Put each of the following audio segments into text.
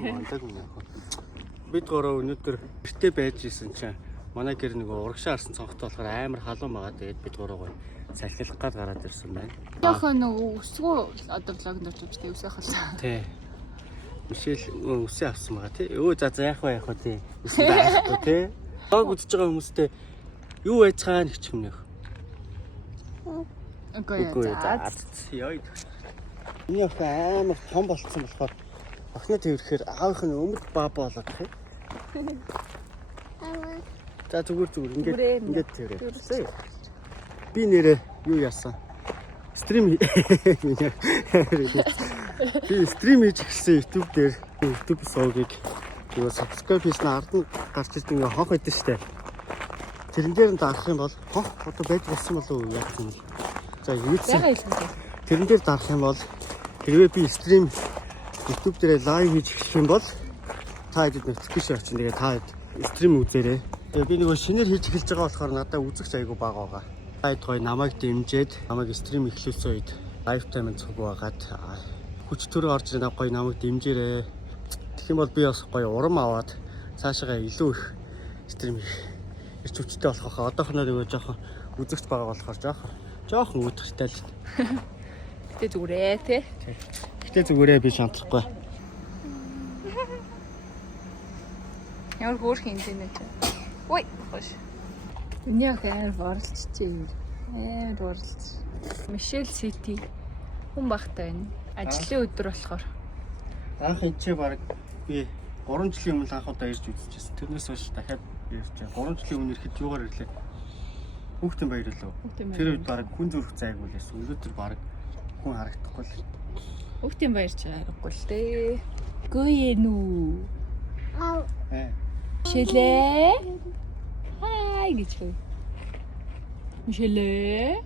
Мондаг юм яг. Бид гурав өнөөдөр гэртээ байж исэн чинь манай гэр нэг урагшаа арсан цонхтой болохоор амар халуун байгаа. Тэгээд бид гурав гоё салхилах гад гараад ирсэн байна. Яхаа нөгөө өсгөө одоо влогнд очиж тэ үсэх хол. Тий. Мишэл үсээ авсан байгаа тий. Өө за яах вэ тий. Үсээ авахгүй тий. Баг үзэж байгаа хүмүүстэй юу байж байгаа нэг ч юм нөх. Үгүй яа. Яа. Миний ах амар том болцсон болохоор охны тэрхээр аавынх нь өмд баа болоод тий. За зүгээр ингээд тэрээ. Би нэрээ юу яасан? Стрим би стрим хийж гисэн YouTube дээр YouTube суугийг юу subscribe хийсэн ард нь гарч ирсэн ингээ хонх байдсан штэ. Тэрэн дээр нь дарах юм бол хонх одоо байж болсон болов уу яг юм. За YouTube тэрэн дээр дарах юм бол хэрвээ би стрим YouTube дээр лайв хийж эхлэх юм бол та хэд notification очно. Тэгээ та стрим үзээрэй. Тэгээ би нөгөө шинээр хийж эхэлж байгаа болохоор надад үзэгч айгу бага байгаа. Хайд гоё намайг дэмжиж намайг стрим эхлүүлсэн үед лайфтайм цуг байгаад хүч төрөө орж ирээд гоё намайг дэмжээрэй. Тэгэх юм бол би бас гоё урам аваад цаашаа илүү их стрим ирч хүчтэй болох хаа. Одоохоноо нөгөө жоохон үзэгч байгаа болохоор жоохон үүдхтэй л. Гэтэ зүгээрээ тий. Гэтэ зүгээрээ би шантрахгүй. Ямар хөөх юм бэ нэ. Ой, хош. Миний ах амар борлцчихээ. Борлц. Мишель Сити хүн багтай байна. Ажлын өдөр болохоор. Анх энэ ч баг би 3 жилийн өмнө анх удаа ирж үзчихсэн. Тэрнээс хойш дахиад ирж 3 жилийн өмнө ирэхэд юугаар ирлээ? Хүүхдийн баяр лөө. Тэр үед баг хүн зүрх зайгүй лээс. Өнөөдөр баг хүн харагдахгүй л. Хүүхдийн баяр ч харахгүй л дээ. Гүй нүү. Ау. Мишелээ. Хай гэж хөө. Мишелээ.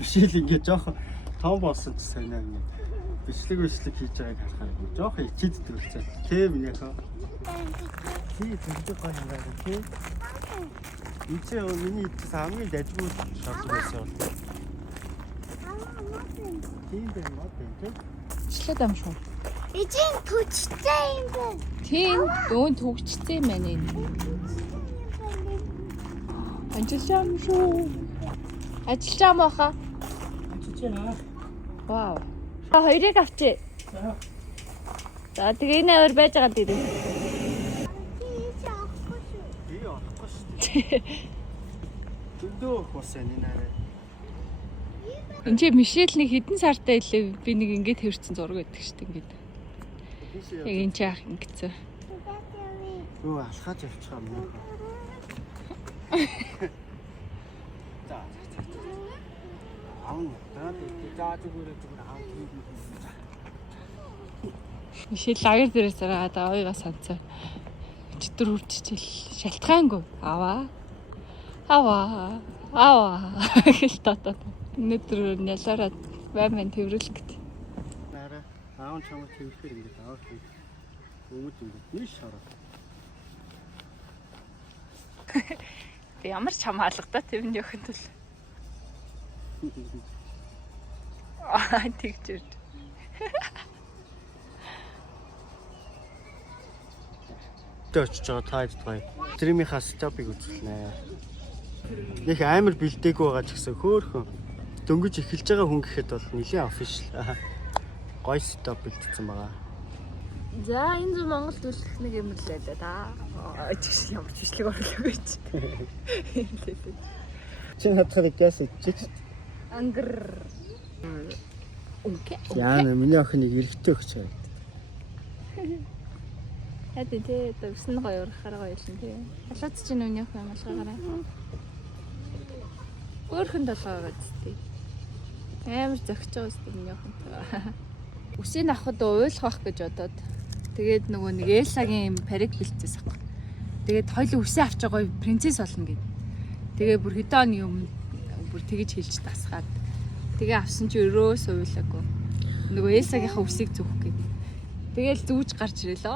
Мишель ингээд жоохон том болсон ч санаа ингээд бичлэг хийж байгааг харахаар жоохон ичээд төрөлцөө. Тэ миний хаа. Тий зөвхөн гоё юм байна тий. Ичээ миний ичээс хамгийн дажгүй шаардлага байсан бол. Тийм дээ мод тий. Ичлээд ам шүү. Эцэг төвчтэй юм байна. Тийм дөөн төгчтэй юм байна энэ. Ажиллаж шүү. Ажиллаж байгаа маа. Ажиллаж байна. Вау. Хоёрыг авчи. За тэгээ энэ аваар байж байгаа дий. Би авахгүй шүү. Төндөө хосоо энэ нэрээ. Энд чи Мишель нэг хэдэн сартай илээ би нэг ингэж хөрцөн зураг өгдөг шүү дээ ингэж. Яг энэ чи ах ингэсэн. Юу алхаж явчихсан юм. За. Аав за зүгээр аав тийм. Мишель лагер дээрээс гараад аваагаа санцаа. Чөтөр үрччихэл шалтгаангүй. Аваа гэж татаад. Өнөөдөр нялаараа байман тэрвэрлэх гэж. Наараа аав чамд тэрвэрлэхээр ингэж аав шиг өмд ингэж нийш хараа. Тэ ямар ч хамаалагтай тэрний өхөн төл. Тэгж ирд. Очиж байгаа та хэд гоё. Стримийнхаа стопыг үзүүлнэ. Нэг амар бэлдээгүй байгаа ч гэсэн хөөхөн дөнгөж эхэлж байгаа хүн гэхэд бол нэлийн офишл гоё стоп бэлдсэн байгаа. За энэ зөв Монголд үлдэх нэг юм л байлаа да. Чигш ямар ч бичлэг оруулах гэж. Чи хатхад гяс ичиж. Ангар. Окей. Яа миний охин нэг эрэхтэй өгч байгаа. Хэдэн тэ өснө гоё урахаар гоё юм тий. Халууц чинь үний охин амлахаараа. Өөрхөн толгойгоо зүтэй. Амар зөгч байгаа үстэй миний охинтой. Үсийг авахд уйлах байх гэж бодоод тэгээд нөгөө нэг Элсагийн парик бэлтээс авах. Тэгээд хоёул үсээ авч байгаа принцесс болно гэд. Тэгээ бүр хэдэн оны өмнө бүр тэгэж хэлж тасгаад. Тэгээ авсан чи өрөөс уйлаагүй. Нөгөө Элсагийнхаа үсийг зөөх гэд. Тэгээл зүүж гарч ирэл.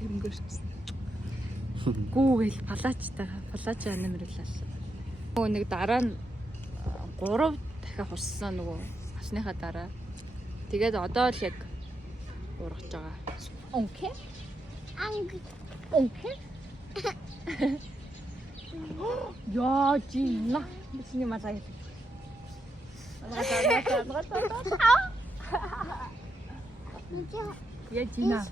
Тэнгэрчсэн. Гүүгээл палачтайгаа палач анамрлаа. Нөгөө нэг дараа нь 3 дахиад хуссан нөгөө авсныхаа дараа. Тэгээд одоо л яг ургаж байгаа. Окей. Анги. Окей. Яа, жина. Бидний малгай. Яа, жина.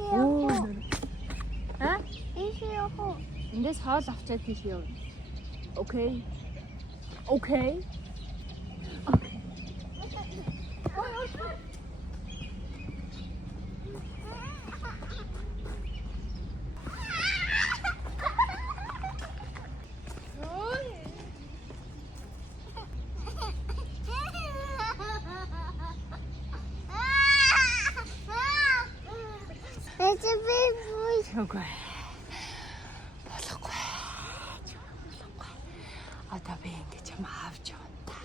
Аа? Ишиохо. Эндээс хоол авчаад тийш явна. Окей. Окей. Окей. Болохгүй. Одоо би ингэж юм авч явна.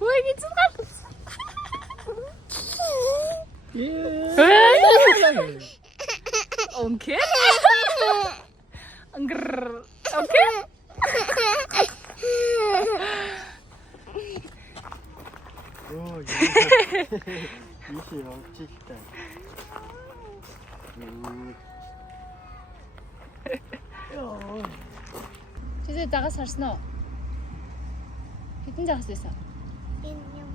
Ой, гизэн гал. Окей. Ангр. Окей. Оо, 이게 어찌다. Чи загас харсан уу? Хэдэн загас байсан? 인형.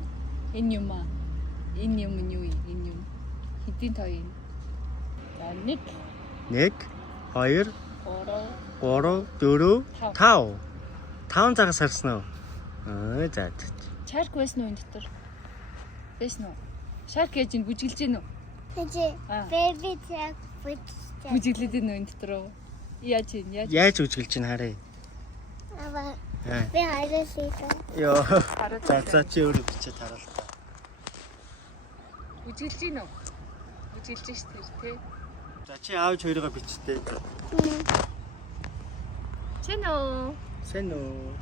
Энэ юм аа. Энэ юм нь юу юм? Энэ юм. Хэдийн тоо юм? За 1 1 2 3 3 4 5. 5 цагаас харсан уу? Аа за. Шарк байсан уу энэ дотор? Байсан уу? Шарк гэж энэ бүжиглэж гин үү? 이제 베이비 잭 붙자. Бүжиглээд энэ энэ дотор уу? Яаж юм? Яаж? Яаж үжиглэж чинь харъя. 아마 Аа. 왜 알았을까? Йоо. За чи өөрөө бичээд хараал та. Бүжиглэж гин үү? Бүжиглэж ш тэр тий. За чи аавч хоёроо бичтэй. Чэнэ. Сэн үү.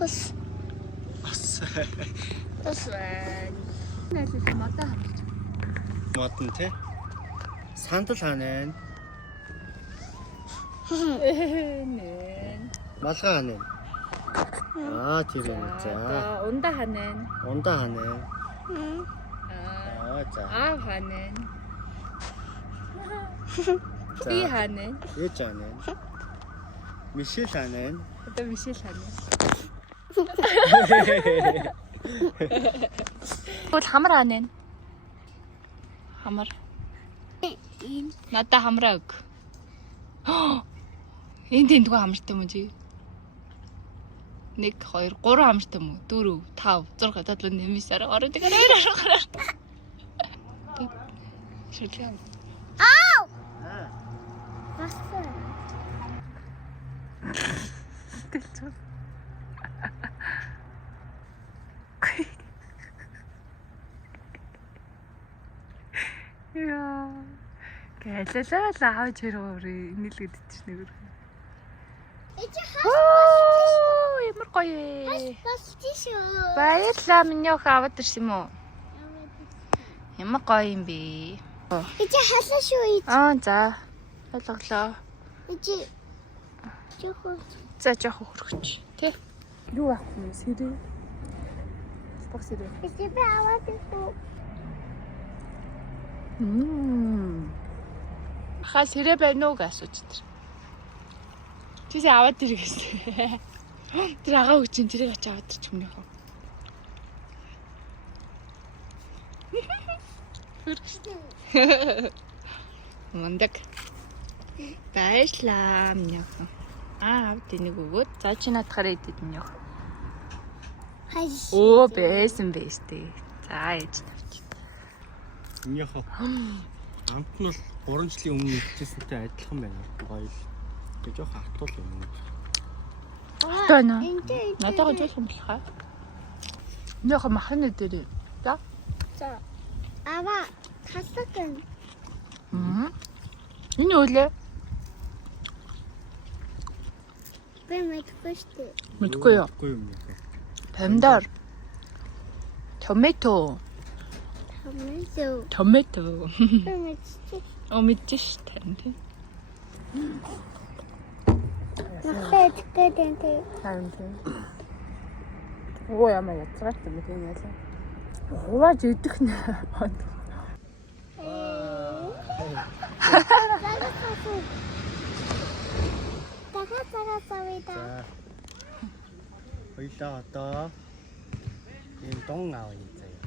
ус. Ас. Тусвэн. Нэлээд модоо хамж. Модон тий. Сандал ханаа. Нэн. Малгай ханаа. Аа тэр юм за. Ундаа ханаа. Ундаа ханаа. Аа За. аав ханаа. Би ханаа. Ээж ханаа. Мишель ханаа. Одоо Мишель ханаа. Бол хамар ханаа. Хамар. Надаа хамраа өг. Энд тэндгүй хамартай юм уу чи? 1 2 3 хамартай юм уу? 4 5 6 7 8 9 ороод игээр 2 гараар. Шилээ. 봤어. Яа. Гэлэлээ л аавч хэрэг инээлгээд ичнэ. 이제 Оо, ямар гоё. 하스티쇼. Баярлалаа миний охин аваад ирсэн юм уу? Ямар гоё юм бэ? 이제 하스쇼 이제 За. Ойлголоо. 이제 조금 За жоох хөргөч. Тэ. Юу авах юм сэрээ? Баг сэрээ. 이제 배워도 Ха сэрээ байна уу гэж асууж тэр. Тийш аваад ир гэсэн. Тэр агаа үчин тэрийг ач аваад ир ч өмнөх. Мундаг. Баярлалаа минь. Авд энийг өгөөд. За чи надхаараа идэд минь. 하시. Оо байсан тээ. За ээж тавч. Минийхөө амт нь бол 3 жилийн өмнө идчихсэнтэй адилхан байна. Гоё л. Тэг жоох хатуул юм. Тана. 이제 Надаа жоох юм болохаа. Минийхөө махны дээр. За. 자. 아마 다섯은 Энэ үлээ. 왜 먹고 싶대? Мэдгүй юу? Үгүй юм яа. Помидор. Tomato. 하면서 Tomato. 왜 진짜 Мэдэж ш тань. Махтай идэхгүй дээ. Харин тийм. Оо ямар ятгаатай юм тийм байлаа. Хувааж идэх нэ. Тага савида. За. Хоёлаа одоо ийм дун авъя заяа.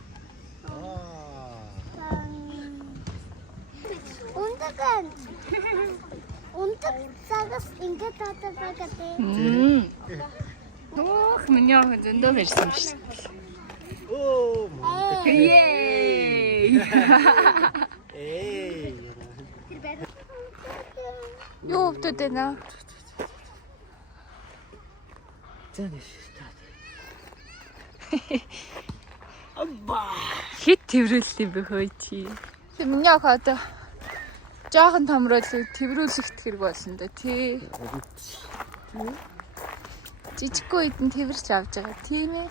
Ундаг цагаас ингэж татдаг байдаг. Нөх миний охин зөндөө барьсан биш. Оо. Yay! Эй. Юу өвдөд ээ наа? Хит тэрвэрлээ би хөөе чи. Миний охин одоо жоохон томрол тэрвэрлэхт хэрэг болсон да тий. Жижиггүй үед нь тэрвэрч авч байгаа тийм ээ.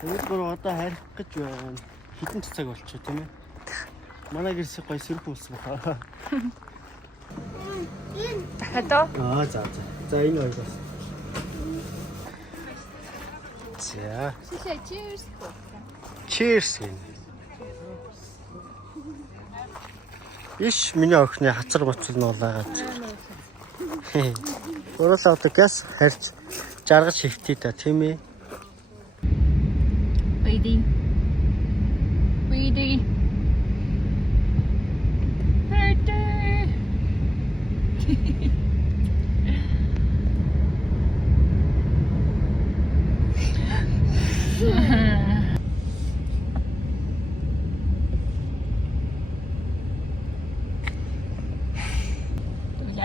Тэгээд гоо одоо харих гэж байна. Хитэн цаг болчихоо тийм ээ. Манай гэрсээ гоё сэрх болсон баха. Дахиад оо. За. За энэ хоёр бас. За. Cheers. Cheers. Иш миний охины хацар боцол нь улаагаад. Өөрөөсөө одоо газ харьж жаргаж шивтээ та тийм ээ. Waiting.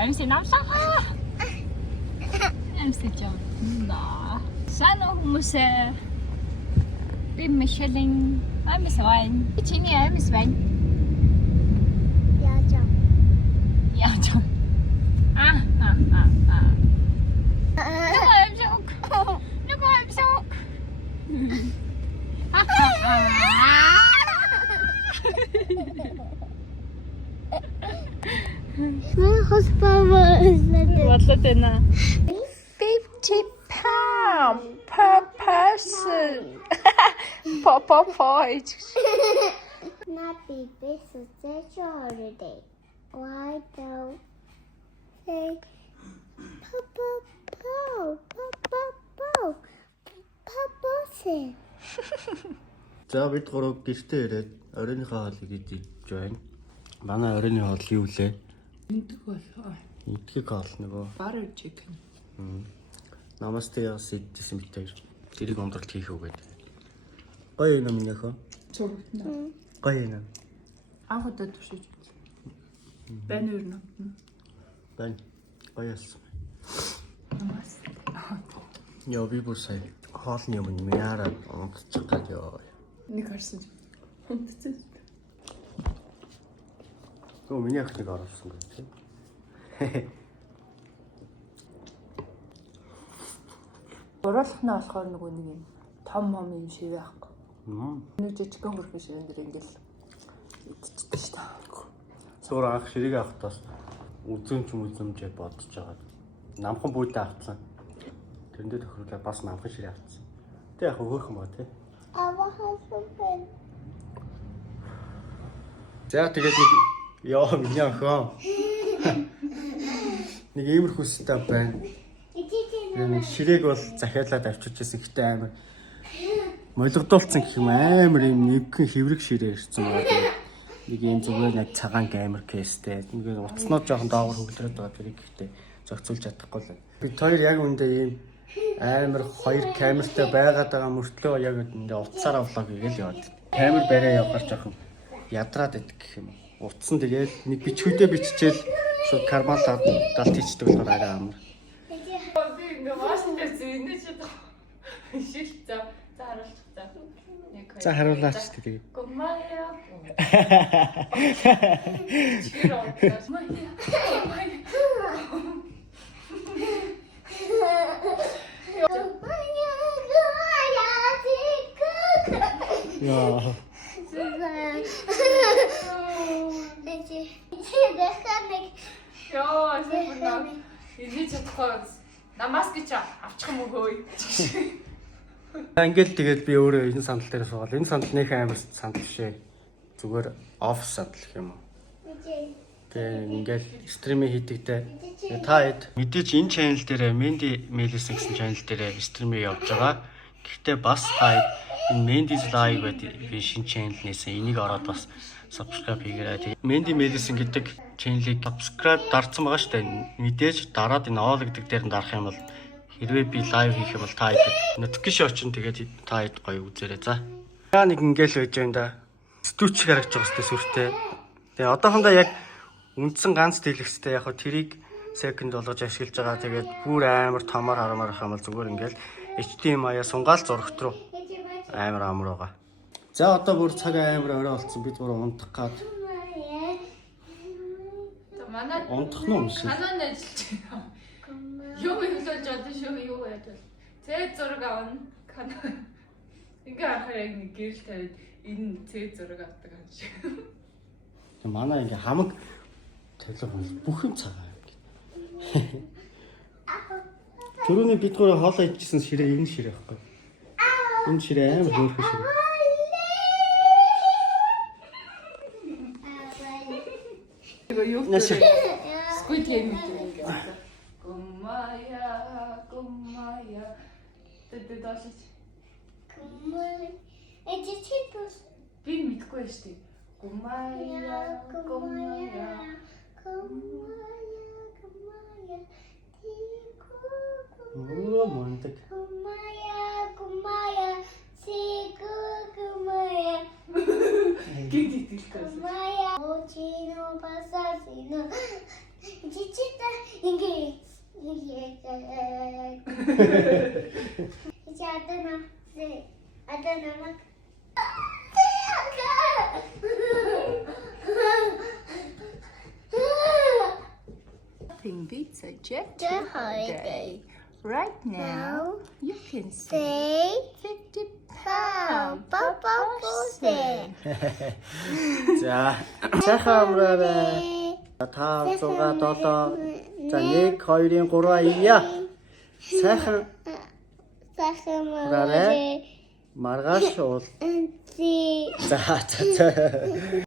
Ямси намсаа. Ямси жоо. Санаа хүмүүсээ би Мишелин амис вайн. Чиний амис вайн. Яа. Nuko I'm shock. Манай хос баба излээ. Бодлоо на. 50 pound per person. Papa. Not be this is such a holiday. Why don't say Papa say. За бид гурав гэртээ ирээд оройныхоо хоолыг идэж байна. Манай оройны хоол юу лээ? Эндэг болоо. Идэх хоол нөгөө. Butter chicken. Намасте яас идсэн битээр. Тэрийг ондролт хийх үгээд. Гоё юм минийхөө. Цогтно. Гоё юм. Анх удаа туршиж. Байна уу нэ? Байна. Гоё ялсан. Намаас. Яа би бүр сая хоолны юм яараа унтчих гад ёо. Нэг харсан. Унтцсан. Оо миний ахныг оруулсан гэж тийм. Оруулахнаа болохоор нөгөө нэг юм том юм шивээ ахгүй. Мм. Нэг жижигхэн хөрхөн шивэн дээр ингээл идчихдэг шүү дээ. Суур анх ширийг авахтаас үзэмжээ бодож байгаа. Намхан бүйдэ авцсан. Тэрэндээ тохируулаад бас намхан ширээ авцсан. Тэ яг хөөхөн ба тий. Ава хассан. За тэгээд нэг яа миний охин. Нэг иймэрхүү став байна. Нэг ширээг бол захиалаад авчирч байсан гэхдээ амар молигдуулсан гэх юм амар юм нэгэн хэврэг ширээ ирсэн байгаа. Нэг юм зүгээр нэг цагаан амар кейстэй. Нэг утаснууд жоохон доогор хөглөрөд байгаа тэрийг гэхдээ зохицуулж чадахгүй л. Бид хоёр яг үндэ ийм амар хоёр камертай байгаад байгаа мөртлөө яг үндэ утсаараа влог хийгээл яваад. Камер бариа явахаар жоохон ядраад идэх гэх юм. Утсан тэгэл нэг бичгүүдээ биччихэл шууд карман далд хийчихдэг болохоор арай амар. Би ингээ машин дээр зүйнэ ч одоо. Шил за харуулчих за. За харуулаач тэгээ. Гомая. Яа. Яа, сэвнэ. Иди чадахгүй. маск чи авчих юм уу хөөе. Ингээл тэгээд би өөрөө энэ сандал дээр суугаад энэ сандал нөх амар сандал шээ. Зүгээр офс сандал гэх юм уу. Тэгээд ингээл стриминг хийдэгтэй. Та хэд мэдээч энэ channel дээр Mendy Melis гэсэн channel дээр стриминг явуулж байгаа. Гэхдээ бас та энэ Mendy's Live гэдэг би шинэ channel нээсэн. Энийг ороод бас subscribe хийгээрэй. Тэгээд Mendy Melis гэдэг channel-ыг subscribe дарсан байгаа шүү дээ. Мэдээж дараад энэ all гэдэг дээр нь дарах юм бол хэрвээ би live хийх юм бол та хэд notification очин тэгээд та хэд гоё үзээрэй за. Нэг ингээл байж байна да. Стүүч гаргаж байгаа сте сүртэй. Тэгээ одоохондоо яг үндсэн ганц дэлгэцтэй яг хөө тэрийг second болгож ашиглаж байгаа. Тэгээд бүр амар томор харамаар хам бол зүгээр ингээл HDMI сунгаал зурагт руу амар амар байгаа. За одоо бүр цаг амар орой болсон. Бид бүр унтах гад. Манай Унтах нь юм шиг. канон ажиллаж байна. Юу хэлж одоо шүү юу яаж вэ? Z зураг авна. Канон. Ингээ анхаар яг нэг гэрэл тавиад энэ Z зураг авдаг юм шиг. Манай ингээ хамаг телефон бүх юм цагаан юм гээд. Түрүүний бид гурав хоолоо идчихсэн ширээ энэ ширээ байхгүй. Энэ ширээ амар хөөрхөн ширээ. Юу Яшаа. Squid Game гэдэг юм. Гумая. Тэд дашиж. Би мэдгүй байж тээ. Гумая. Оо монтэг. Гинт итгэл. Очино пасасино. Чичита ингээ Adana. Nothing beats a jet holiday. Right now, you can Say 50 pound, papa pussy. За. Сайхан амраарай. 5 6 7. За 1 2 3 ия. Сайхан Сахамаа. маргааш уул. Си. За.